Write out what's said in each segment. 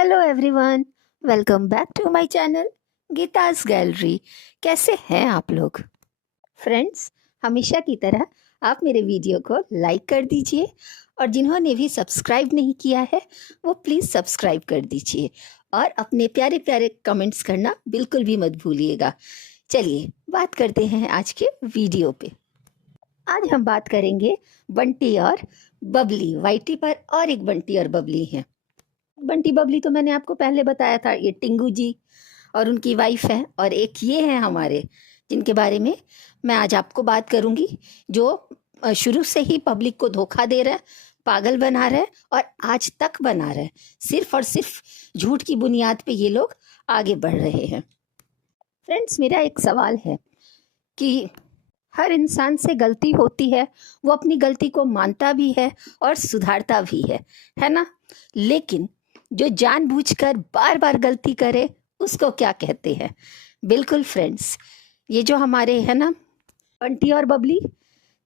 Hello everyone, welcome back to my channel Geeta's gallery. कैसे हैं आप लोग फ्रेंड्स? हमेशा की तरह आप मेरे वीडियो को लाइक कर दीजिए और जिन्होंने भी सब्सक्राइब नहीं किया है वो प्लीज़ सब्सक्राइब कर दीजिए और अपने प्यारे प्यारे कमेंट्स करना बिल्कुल भी मत भूलिएगा। चलिए बात करते हैं आज के वीडियो पे। आज हम बात करेंगे बंटी और बबली। वाईटी पर और एक बंटी और बबली हैं। बंटी बबली तो मैंने आपको पहले बताया था, ये टिंगू जी और उनकी वाइफ है, और एक ये है हमारे जिनके बारे में मैं आज आपको बात करूंगी, जो शुरू से ही पब्लिक को धोखा दे रहा है, पागल बना रहा है और आज तक बना रहा है। सिर्फ और सिर्फ झूठ की बुनियाद पे ये लोग आगे बढ़ रहे हैं। फ्रेंड्स, मेरा एक सवाल है कि हर इंसान से गलती होती है, वो अपनी गलती को मानता भी है और सुधारता भी है ना? लेकिन जो जानबूझकर बार बार गलती करे उसको क्या कहते हैं? बिल्कुल फ्रेंड्स, ये जो हमारे है ना बंटी और बबली,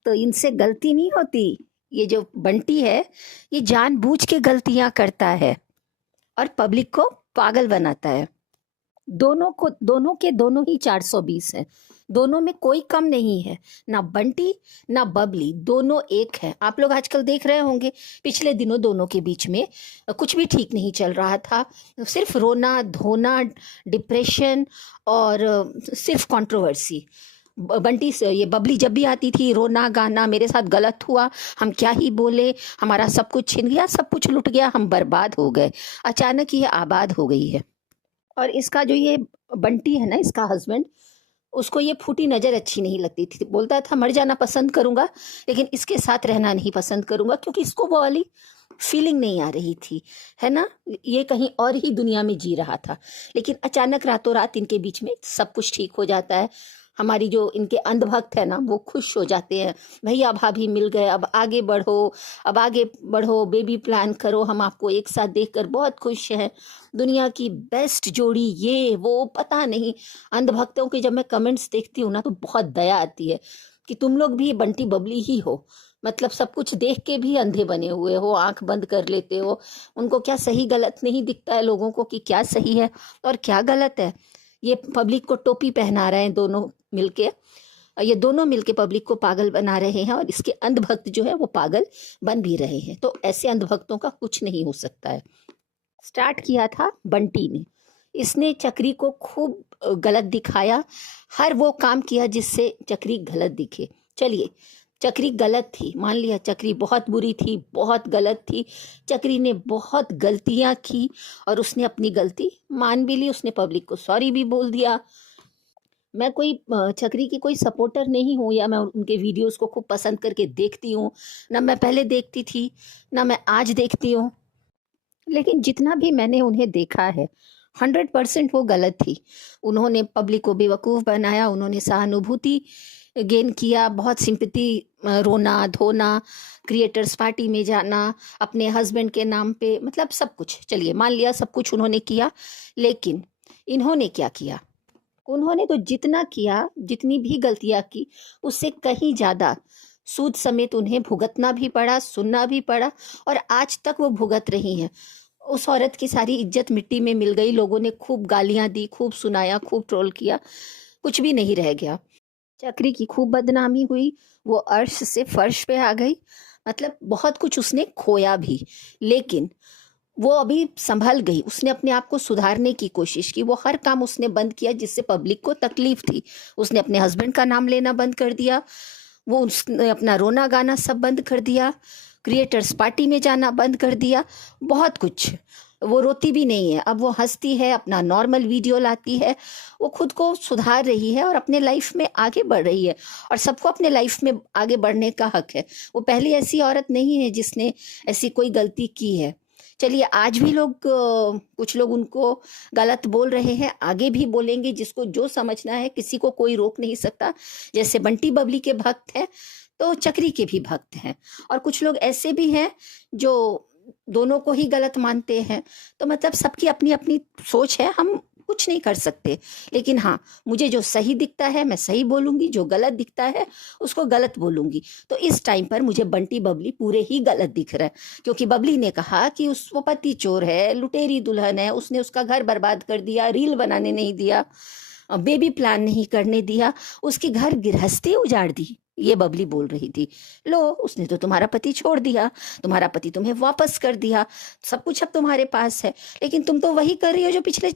तो इनसे गलती नहीं होती। ये जो बंटी है ये जानबूझ के गलतियां करता है और पब्लिक को पागल बनाता है। दोनों के दोनों ही 420 हैं, दोनों में कोई कम नहीं है। ना बंटी ना बबली, दोनों एक है। आप लोग आजकल देख रहे होंगे, पिछले दिनों दोनों के बीच में कुछ भी ठीक नहीं चल रहा था। सिर्फ रोना धोना, डिप्रेशन और सिर्फ कंट्रोवर्सी। बंटी से ये बबली जब भी आती थी, रोना गाना, मेरे साथ गलत हुआ, हम क्या ही बोले, हमारा सब कुछ छिन गया, सब कुछ लुट गया, हम बर्बाद हो गए। अचानक ये आबाद हो गई है। और इसका जो ये बंटी है ना, इसका हस्बैंड, उसको ये फूटी नज़र अच्छी नहीं लगती थी। बोलता था मर जाना पसंद करूंगा लेकिन इसके साथ रहना नहीं पसंद करूंगा, क्योंकि इसको वो वाली फीलिंग नहीं आ रही थी, है ना? ये कहीं और ही दुनिया में जी रहा था। लेकिन अचानक रातों रात इनके बीच में सब कुछ ठीक हो जाता है। हमारी जो इनके अंधभक्त है ना, वो खुश हो जाते हैं, भैया भाभी मिल गए, अब आगे बढ़ो, अब आगे बढ़ो, बेबी प्लान करो, हम आपको एक साथ देखकर बहुत खुश हैं, दुनिया की बेस्ट जोड़ी, ये वो पता नहीं। अंधभक्तों के जब मैं कमेंट्स देखती हूँ ना तो बहुत दया आती है कि तुम लोग भी बंटी बबली ही हो। मतलब सब कुछ देख के भी अंधे बने हुए हो, आंख बंद कर लेते हो। उनको क्या सही गलत नहीं दिखता है लोगों को कि क्या सही है और क्या गलत है? ये पब्लिक को टोपी पहना रहे हैं दोनों मिलके। ये दोनों मिलके पब्लिक को पागल बना रहे हैं और इसके अंधभक्त जो है वो पागल बन भी रहे हैं। तो ऐसे अंधभक्तों का कुछ नहीं हो सकता है। स्टार्ट किया था बंटी ने, इसने चक्री को खूब गलत दिखाया, हर वो काम किया जिससे चक्री गलत दिखे। चलिए, चक्री गलत थी, मान लिया चक्री बहुत बुरी थी, बहुत गलत थी, चक्री ने बहुत गलतियां की और उसने अपनी गलती मान भी ली, उसने पब्लिक को सॉरी भी बोल दिया। मैं कोई चक्री की कोई सपोर्टर नहीं हूँ, या मैं उनके वीडियोस को खूब पसंद करके देखती हूँ, ना मैं पहले देखती थी ना मैं आज देखती हूँ। लेकिन जितना भी मैंने उन्हें देखा है, 100% वो गलत थी। उन्होंने पब्लिक को बेवकूफ़ बनाया, उन्होंने सहानुभूति गेन किया, बहुत सिंपैथी, रोना धोना, क्रिएटर्स पार्टी में जाना, अपने हस्बैंड के नाम पे, मतलब सब कुछ। चलिए मान लिया सब कुछ उन्होंने किया, लेकिन इन्होंने क्या किया? उन्होंने तो जितना किया, जितनी भी गलतियां की, उससे कहीं ज़्यादा सूद समेत उन्हें भुगतना भी पड़ा, सुनना भी पड़ा, और आज तक वो भुगत रही हैं। उस औरत की सारी इज्जत मिट्टी में मिल गई, लोगों ने खूब गालियां दी, खूब सुनाया, खूब ट्रोल किया, कुछ भी नहीं रह गया। चक्री की खूब बदनामी हुई, वो अर्श से फर्श पे आ गई, मतलब बहुत कुछ उसने खोया भी। लेकिन वो अभी संभल गई, उसने अपने आप को सुधारने की कोशिश की, वो हर काम उसने बंद किया जिससे पब्लिक को तकलीफ थी। उसने अपने हस्बैंड का नाम लेना बंद कर दिया, वो उसने अपना रोना गाना सब बंद कर दिया, क्रिएटर्स पार्टी में जाना बंद कर दिया, बहुत कुछ। वो रोती भी नहीं है, अब वो हंसती है, अपना नॉर्मल वीडियो लाती है, वो खुद को सुधार रही है और अपने लाइफ में आगे बढ़ रही है। और सबको अपने लाइफ में आगे बढ़ने का हक है। वो पहली ऐसी औरत नहीं है जिसने ऐसी कोई गलती की है। चलिए, आज भी लोग कुछ लोग उनको गलत बोल रहे हैं, आगे भी बोलेंगे, जिसको जो समझना है, किसी को कोई रोक नहीं सकता। जैसे बंटी बबली के भक्त हैं तो चक्री के भी भक्त हैं, और कुछ लोग ऐसे भी हैं जो दोनों को ही गलत मानते हैं। तो मतलब सबकी अपनी अपनी सोच है, हम कुछ नहीं कर सकते। लेकिन हाँ, मुझे जो सही दिखता है मैं सही बोलूँगी, जो गलत दिखता है उसको गलत बोलूँगी। तो इस टाइम पर मुझे बंटी बबली पूरे ही गलत दिख रहा है, क्योंकि बबली ने कहा कि वो पति चोर है, लुटेरी दुल्हन है, उसने उसका घर बर्बाद कर दिया, रील बनाने नहीं दिया, बेबी प्लान नहीं करने दिया, उसकी घर गृहस्थी उजाड़ दी। ये बबली बोल रही थी। लो, उसने तो तुम्हारा पति छोड़ दिया, तुम्हारा पति तुम्हें वापस कर दिया, सब कुछ अब तुम्हारे पास है, लेकिन तुम तो वही कर रही हो जो पिछले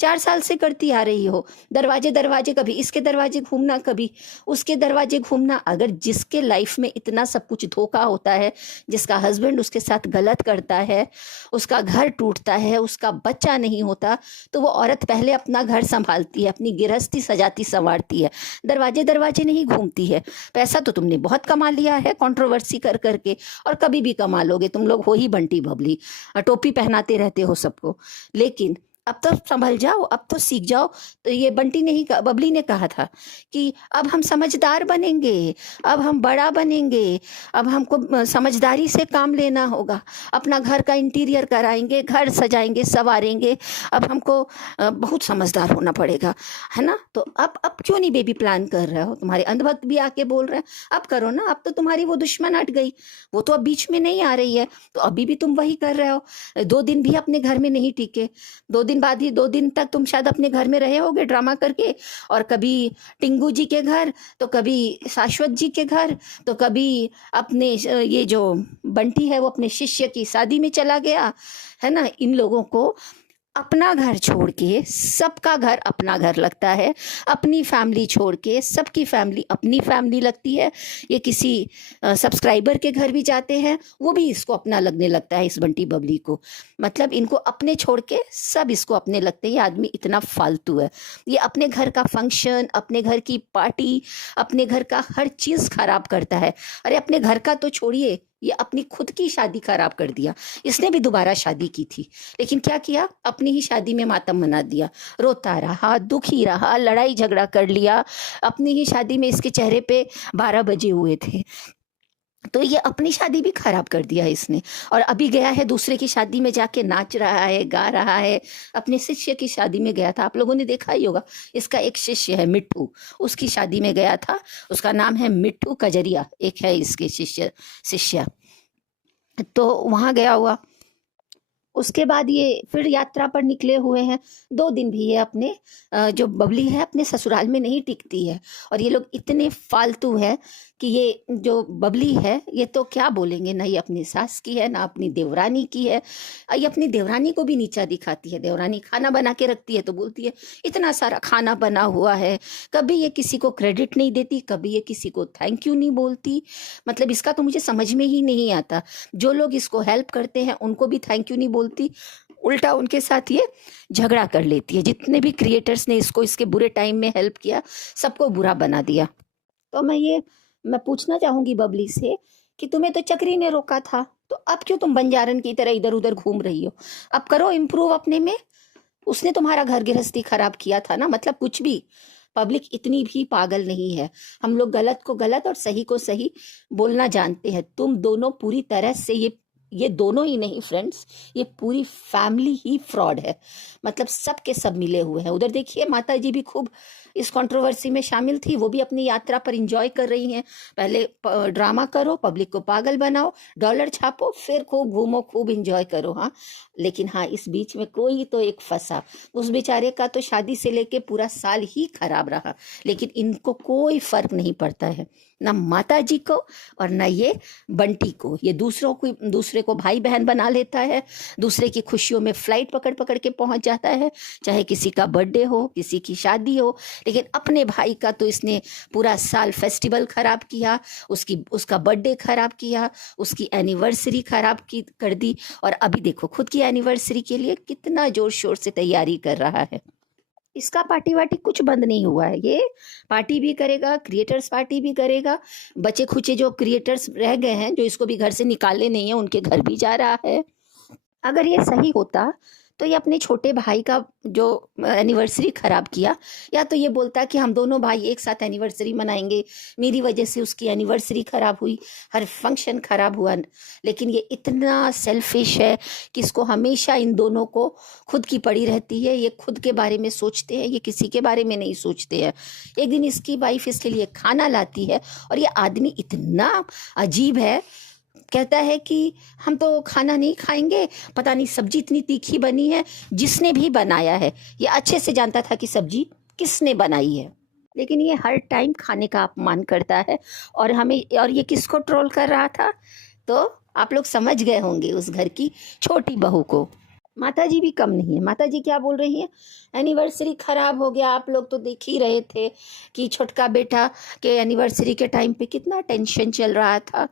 4 साल से करती आ रही हो। दरवाजे दरवाजे, कभी इसके दरवाजे घूमना, कभी उसके दरवाजे घूमना। अगर जिसके लाइफ में इतना सब कुछ धोखा होता है, जिसका हस्बैंड उसके साथ गलत करता है, उसका घर टूटता है, उसका बच्चा नहीं होता, तो वो औरत पहले अपना घर संभालती है, अपनी गृहस्थी सजाती संवारती है, दरवाजे दरवाजे नहीं घूमती है। पैसा तो तुमने बहुत कमा लिया है कंट्रोवर्सी कर करके, और कभी भी कमा लोगे, तुम लोग हो ही बंटी बबली, टोपी पहनाते रहते हो सबको। लेकिन अब तो संभल जाओ, अब तो सीख जाओ। तो ये बंटी ने ही बबली ने कहा था कि अब हम समझदार बनेंगे, अब हम बड़ा बनेंगे, अब हमको समझदारी से काम लेना होगा, अपना घर का इंटीरियर कराएंगे, घर सजाएंगे संवारेंगे, अब हमको बहुत समझदार होना पड़ेगा, है ना। तो अब क्यों नहीं बेबी प्लान कर रहे हो? तुम्हारे अंधभक्त भी आके बोल रहे हैं अब करो ना, अब तो तुम्हारी वो दुश्मन हट गई, वो तो अब बीच में नहीं आ रही है, तो अभी भी तुम वही कर रहे हो। 2 दिन भी अपने घर में नहीं टिके, 2 दिन बाद ही, 2 दिन तक तुम शायद अपने घर में रहे होगे ड्रामा करके, और कभी टिंगू जी के घर, तो कभी शाश्वत जी के घर, तो कभी अपने ये जो बंटी है वो अपने शिष्य की शादी में चला गया, है ना। इन लोगों को अपना घर छोड़ के सबका घर अपना घर लगता है, अपनी फैमिली छोड़ के सबकी फैमिली अपनी फैमिली लगती है। ये किसी सब्सक्राइबर के घर भी जाते हैं, वो भी इसको अपना लगने लगता है, इस बंटी बबली को। मतलब इनको अपने छोड़ के सब इसको अपने लगते हैं। ये आदमी इतना फालतू है, ये अपने घर का फंक्शन, अपने घर की पार्टी, अपने घर का हर चीज़ खराब करता है। अरे अपने घर का तो छोड़िए, ये अपनी खुद की शादी खराब कर दिया। इसने भी दोबारा शादी की थी, लेकिन क्या किया, अपनी ही शादी में मातम मना दिया, रोता रहा, दुखी रहा, लड़ाई झगड़ा कर लिया। अपनी ही शादी में इसके चेहरे पे 12 बजे हुए थे, तो ये अपनी शादी भी खराब कर दिया इसने। और अभी गया है दूसरे की शादी में, जाके नाच रहा है, गा रहा है। अपने शिष्य की शादी में गया था, आप लोगों ने देखा ही होगा, इसका एक शिष्य है मिट्टू, उसकी शादी में गया था, उसका नाम है मिट्टू कजरिया, एक है इसके शिष्य। तो वहां गया हुआ, उसके बाद ये फिर यात्रा पर निकले हुए हैं। 2 दिन भी ये अपने जो बबली है अपने ससुराल में नहीं टिकती है। और ये लोग इतने फालतू है कि ये जो बबली है, ये तो क्या बोलेंगे, ना ये अपनी सास की है, ना अपनी देवरानी की है। ये अपनी देवरानी को भी नीचा दिखाती है। देवरानी खाना बना के रखती है तो बोलती है इतना सारा खाना बना हुआ है। कभी ये किसी को क्रेडिट नहीं देती, कभी ये किसी को थैंक यू नहीं बोलती। मतलब इसका तो मुझे समझ में ही नहीं आता। जो लोग इसको हेल्प करते हैं उनको भी थैंक यू नहीं बोलती, उल्टा उनके साथ ये झगड़ा कर लेती है। जितने भी क्रिएटर्स ने इसको इसके बुरे टाइम में हेल्प किया, सबको बुरा बना दिया। तो मैं पूछना चाहूंगी बबली से कि तुम्हें तो चक्री ने रोका था, तो अब क्यों तुम बंजारन की तरह इधर उधर घूम रही हो? अब करो इम्प्रूव अपने में। उसने तुम्हारा घर गृहस्थी खराब किया था ना, मतलब कुछ भी। पब्लिक इतनी भी पागल नहीं है। हम लोग गलत को गलत और सही को सही बोलना जानते हैं। तुम दोनों पूरी तरह से, ये दोनों ही नहीं फ्रेंड्स, ये पूरी फैमिली ही फ्रॉड है। मतलब सब के सब मिले हुए हैं। उधर देखिए माता जी भी खूब इस कंट्रोवर्सी में शामिल थी, वो भी अपनी यात्रा पर एंजॉय कर रही हैं। पहले ड्रामा करो, पब्लिक को पागल बनाओ, डॉलर छापो, फिर खूब घूमो, खूब एंजॉय करो। हाँ, लेकिन हाँ, इस बीच में कोई तो एक फंसा। उस बेचारे का तो शादी से लेके पूरा साल ही खराब रहा, लेकिन इनको कोई फर्क नहीं पड़ता है, ना माता जी को और ना ये बंटी को। ये दूसरे को भाई बहन बना लेता है, दूसरे की खुशियों में फ्लाइट पकड़ पकड़ के पहुंच जाता है, चाहे किसी का बर्थडे हो, किसी की शादी हो। लेकिन अपने भाई का तो इसने पूरा साल फेस्टिवल खराब किया, उसका बर्थडे खराब किया, उसकी एनिवर्सरी खराब कर दी। और अभी देखो खुद की एनिवर्सरी के लिए कितना जोर शोर से तैयारी कर रहा है। इसका पार्टी वार्टी कुछ बंद नहीं हुआ है। ये पार्टी भी करेगा, क्रिएटर्स पार्टी भी करेगा। बचे खुचे जो क्रिएटर्स रह गए हैं, जो इसको भी घर से निकाले नहीं है, उनके घर भी जा रहा है। अगर ये सही होता तो ये अपने छोटे भाई का जो एनिवर्सरी ख़राब किया, या तो ये बोलता कि हम दोनों भाई एक साथ एनिवर्सरी मनाएंगे, मेरी वजह से उसकी एनिवर्सरी ख़राब हुई, हर फंक्शन ख़राब हुआ। लेकिन ये इतना सेल्फिश है कि इसको हमेशा इन दोनों को खुद की पड़ी रहती है। ये खुद के बारे में सोचते हैं, ये किसी के बारे में नहीं सोचते हैं। एक दिन इसकी वाइफ इसके लिए खाना लाती है और ये आदमी इतना अजीब है, कहता है कि हम तो खाना नहीं खाएंगे, पता नहीं सब्जी इतनी तीखी बनी है, जिसने भी बनाया है ये अच्छे से जानता था कि सब्जी किसने बनाई है, लेकिन ये हर टाइम खाने का अपमान करता है। और ये किसको ट्रोल कर रहा था, तो आप लोग समझ गए होंगे, उस घर की छोटी बहू को। माताजी भी कम नहीं है। माताजी क्या बोल रही हैं, एनिवर्सरी ख़राब हो गया। आप लोग तो देख ही रहे थे कि छोटका बेटा के एनिवर्सरी के टाइम पे कितना टेंशन चल रहा था,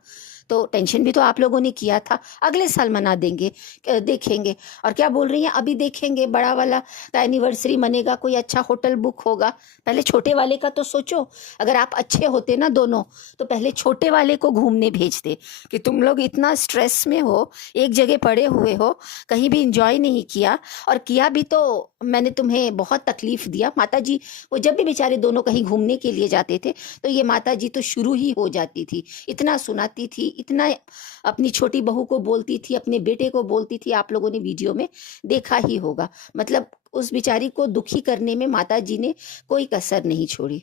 तो टेंशन भी तो आप लोगों ने किया था, अगले साल मना देंगे, देखेंगे। और क्या बोल रही हैं, अभी देखेंगे, बड़ा वाला का एनिवर्सरी मनेगा, कोई अच्छा होटल बुक होगा। पहले छोटे वाले का तो सोचो, अगर आप अच्छे होते ना दोनों, तो पहले छोटे वाले को घूमने भेजते। कि तुम लोग इतना स्ट्रेस में हो, एक जगह पड़े हुए हो, कहीं भी इंजॉय नहीं किया, और किया भी तो मैंने तुम्हें बहुत तकलीफ दिया। माता जी वो जब भी बेचारे दोनों कहीं घूमने के लिए जाते थे, तो ये माता जी तो शुरू ही हो जाती थी, इतना सुनाती थी, इतना अपनी छोटी बहू को बोलती थी, अपने बेटे को बोलती थी। आप लोगों ने वीडियो में देखा ही होगा। मतलब उस बेचारी को दुखी करने में माता जी ने कोई कसर नहीं छोड़ी।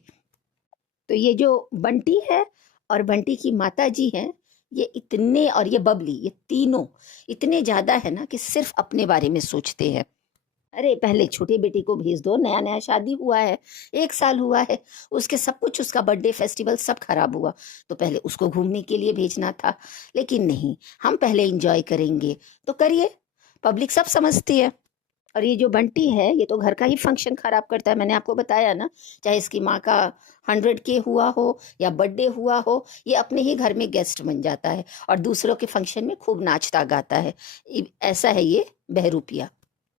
तो ये जो बंटी है और बंटी की माता जी हैं, ये इतने, और ये बबली, ये तीनों इतने ज़्यादा है ना कि सिर्फ अपने बारे में सोचते हैं। अरे पहले छोटे बेटे को भेज दो, नया नया शादी हुआ है, 1 साल हुआ है, उसके सब कुछ, उसका बर्थडे फेस्टिवल सब खराब हुआ, तो पहले उसको घूमने के लिए भेजना था। लेकिन नहीं, हम पहले एंजॉय करेंगे, तो करिए, पब्लिक सब समझती है। और ये जो बंटी है, ये तो घर का ही फंक्शन खराब करता है। मैंने आपको बताया ना, चाहे इसकी माँ का 100K हुआ हो या बर्थडे हुआ हो, ये अपने ही घर में गेस्ट बन जाता है और दूसरों के फंक्शन में खूब नाचता गाता है। ऐसा है ये बहरूपिया।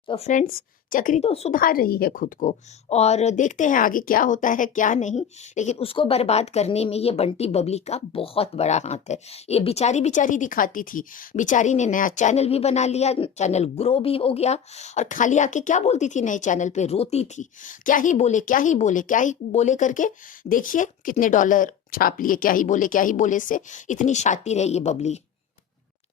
तो फ्रेंड्स, चक्री तो सुधार रही है खुद को, और देखते हैं आगे क्या होता है क्या नहीं। लेकिन उसको बर्बाद करने में ये बंटी बबली का बहुत बड़ा हाथ है। ये बेचारी बेचारी दिखाती थी, बेचारी ने नया चैनल भी बना लिया, चैनल ग्रो भी हो गया, और खाली आके क्या बोलती थी, नए चैनल पे रोती थी, क्या ही बोले क्या ही बोले क्या ही बोले करके देखिए कितने डॉलर छाप लिए। क्या ही बोले से इतनी शातिर है ये बबली।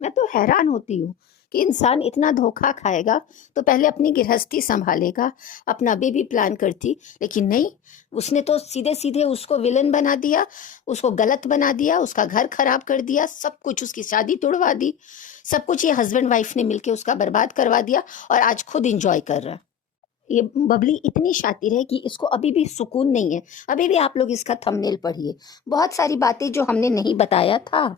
मैं तो हैरान होती हूँ कि इंसान इतना धोखा खाएगा तो पहले अपनी गृहस्थी संभालेगा, अपना बेबी प्लान करती, लेकिन नहीं, उसने तो सीधे सीधे उसको विलन बना दिया, उसको गलत बना दिया, उसका घर खराब कर दिया, सब कुछ, उसकी शादी तोड़वा दी, सब कुछ ये हस्बैंड वाइफ ने मिलके उसका बर्बाद करवा दिया, और आज खुद इंजॉय कर रहा। ये बबली इतनी शातिर है कि इसको अभी भी सुकून नहीं है। अभी भी आप लोग इसका थंबनेल पढ़िए, बहुत सारी बातें जो हमने नहीं बताया था,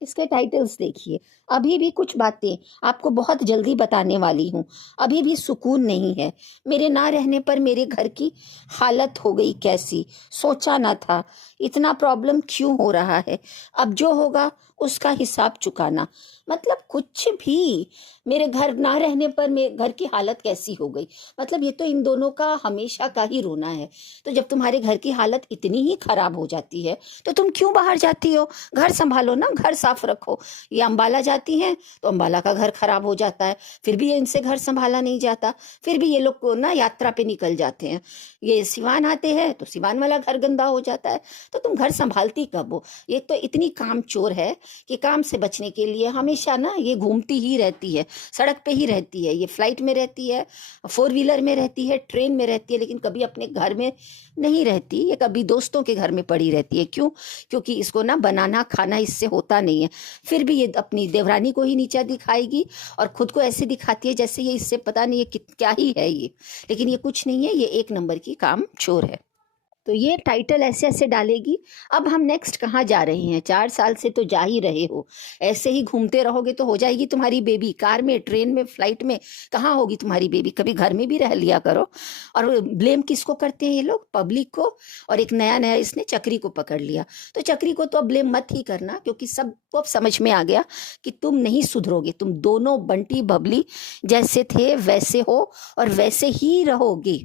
इसके टाइटल्स देखिए। अभी भी कुछ बातें आपको बहुत जल्दी बताने वाली हूँ, अभी भी सुकून नहीं है। मेरे ना रहने पर मेरे घर की हालत हो गई कैसी, सोचा ना था, इतना प्रॉब्लम क्यों हो रहा है, अब जो होगा उसका हिसाब चुकाना। मतलब कुछ भी, मेरे घर ना रहने पर मेरे घर की हालत कैसी हो गई, मतलब ये तो इन दोनों का हमेशा का ही रोना है। तो जब तुम्हारे घर की हालत इतनी ही खराब हो जाती है तो तुम क्यों बाहर जाती हो, घर संभालो ना, घर साफ रखो। ये अंबाला जाती हैं तो अंबाला का घर खराब हो जाता है, फिर भी ये इनसे घर संभाला नहीं जाता, फिर भी ये लोग को ना यात्रा पे निकल जाते हैं। ये सिवान आते हैं तो सिवान वाला घर गंदा हो जाता है, तो तुम घर संभालती कब हो। ये तो इतनी काम चोर है कि काम से बचने के लिए हमेशा ना ये घूमती ही रहती है, सड़क पे ही रहती है। ये फ्लाइट में रहती है, 4 व्हीलर में रहती है, ट्रेन में रहती है, लेकिन कभी अपने घर में नहीं रहती। ये कभी दोस्तों के घर में पड़ी रहती है। क्यों? क्योंकि इसको ना बनाना खाना इससे होता नहीं है, फिर भी ये अपनी देवरानी को ही नीचा दिखाएगी और खुद को ऐसे दिखाती है जैसे ये इससे पता नहीं है क्या ही है ये, लेकिन ये कुछ नहीं है, ये 1 नंबर की काम चोर है। तो ये टाइटल ऐसे ऐसे डालेगी। अब हम नेक्स्ट कहाँ जा रहे हैं, 4 साल से तो जा ही रहे हो, ऐसे ही घूमते रहोगे तो हो जाएगी तुम्हारी बेबी, कार में, ट्रेन में, फ्लाइट में, कहाँ होगी तुम्हारी बेबी। कभी घर में भी रह लिया करो। और ब्लेम किसको करते हैं ये लोग, पब्लिक को। और एक नया नया इसने चक्री को पकड़ लिया, तो चक्री को तो अब ब्लेम मत ही करना, क्योंकि सबको अब समझ में आ गया कि तुम नहीं सुधरोगे। तुम दोनों बंटी बबली जैसे थे वैसे हो और वैसे ही रहोगे।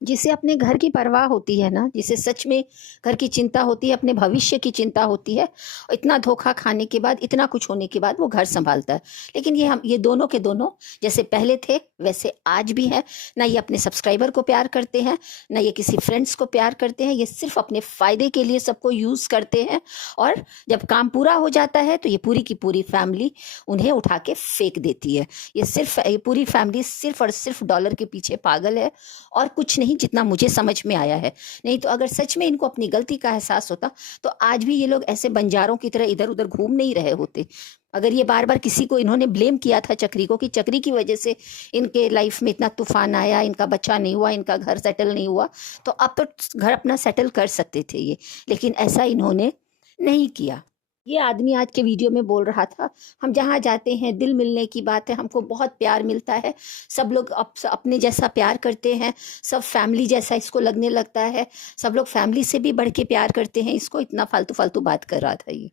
जिसे अपने घर की परवाह होती है ना, जिसे सच में घर की चिंता होती है, अपने भविष्य की चिंता होती है, इतना धोखा खाने के बाद, इतना कुछ होने के बाद वो घर संभालता है। लेकिन ये दोनों के दोनों जैसे पहले थे वैसे आज भी है। ना ये अपने सब्सक्राइबर को प्यार करते हैं, ना ये किसी फ्रेंड्स को प्यार करते हैं। ये सिर्फ अपने फ़ायदे के लिए सबको यूज़ करते हैं, और जब काम पूरा हो जाता है तो ये पूरी की पूरी फैमिली उन्हें उठा के फेंक देती है। ये पूरी फैमिली सिर्फ और सिर्फ डॉलर के पीछे पागल है, और कुछ नहीं, जितना मुझे समझ में आया है। नहीं तो अगर सच में इनको अपनी गलती का एहसास होता तो आज भी ये लोग ऐसे बंजारों की तरह इधर उधर घूम नहीं रहे होते। अगर ये बार बार किसी को इन्होंने ब्लेम किया था चक्री को, कि चक्री की वजह से इनके लाइफ में इतना तूफान आया, इनका बच्चा नहीं हुआ, इनका घर सेटल नहीं हुआ, तो अब तो घर अपना सेटल कर सकते थे ये। लेकिन ऐसा इन्होंने नहीं किया। ये आदमी आज के वीडियो में बोल रहा था, हम जहाँ जाते हैं दिल मिलने की बात है, हमको बहुत प्यार मिलता है, सब लोग अपने जैसा प्यार करते हैं, सब फैमिली जैसा इसको लगने लगता है, सब लोग फैमिली से भी बढ़ के प्यार करते हैं इसको। इतना फालतू फालतू बात कर रहा था ये।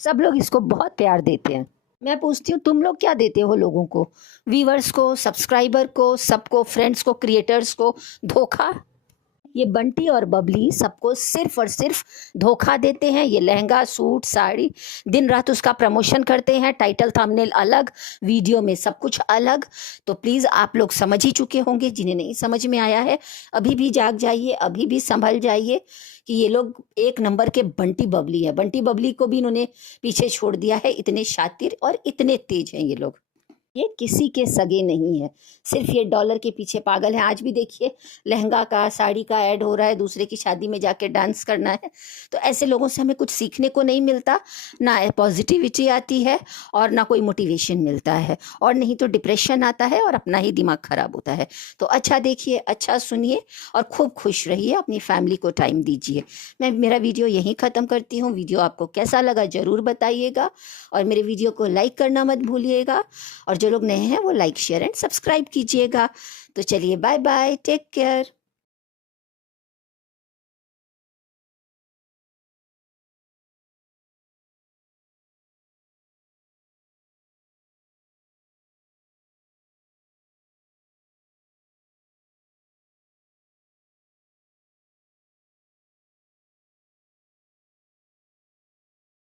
सब लोग इसको बहुत प्यार देते हैं। मैं पूछती हूँ, तुम लोग क्या देते हो लोगों को, व्यूवर्स को, सब्सक्राइबर को, सबको, फ्रेंड्स को, क्रिएटर्स को? धोखा। ये बंटी और बबली सबको सिर्फ और सिर्फ धोखा देते हैं। ये लहंगा, सूट, साड़ी, दिन रात उसका प्रमोशन करते हैं, टाइटल थंबनेल अलग, वीडियो में सब कुछ अलग। तो प्लीज़ आप लोग समझ ही चुके होंगे। जिन्हें नहीं समझ में आया है अभी भी जाग जाइए, अभी भी संभल जाइए कि ये लोग एक नंबर के बंटी बबली है। बंटी बबली को भी इन्होंने पीछे छोड़ दिया है। इतने शातिर और इतने तेज हैं ये लोग। ये किसी के सगे नहीं है, सिर्फ ये डॉलर के पीछे पागल है। आज भी देखिए लहंगा का, साड़ी का ऐड हो रहा है, दूसरे की शादी में जाके डांस करना है। तो ऐसे लोगों से हमें कुछ सीखने को नहीं मिलता, ना पॉजिटिविटी आती है और ना कोई मोटिवेशन मिलता है, और नहीं तो डिप्रेशन आता है और अपना ही दिमाग खराब होता है। तो अच्छा देखिए, अच्छा सुनिए और खूब खुश रहिए, अपनी फैमिली को टाइम दीजिए। मैं मेरा वीडियो यहीं ख़त्म करती हूँ। वीडियो आपको कैसा लगा ज़रूर बताइएगा, और मेरे वीडियो को लाइक करना मत भूलिएगा, और जो लोग नए हैं वो लाइक, शेयर एंड सब्सक्राइब कीजिएगा। तो चलिए, बाय बाय, टेक केयर।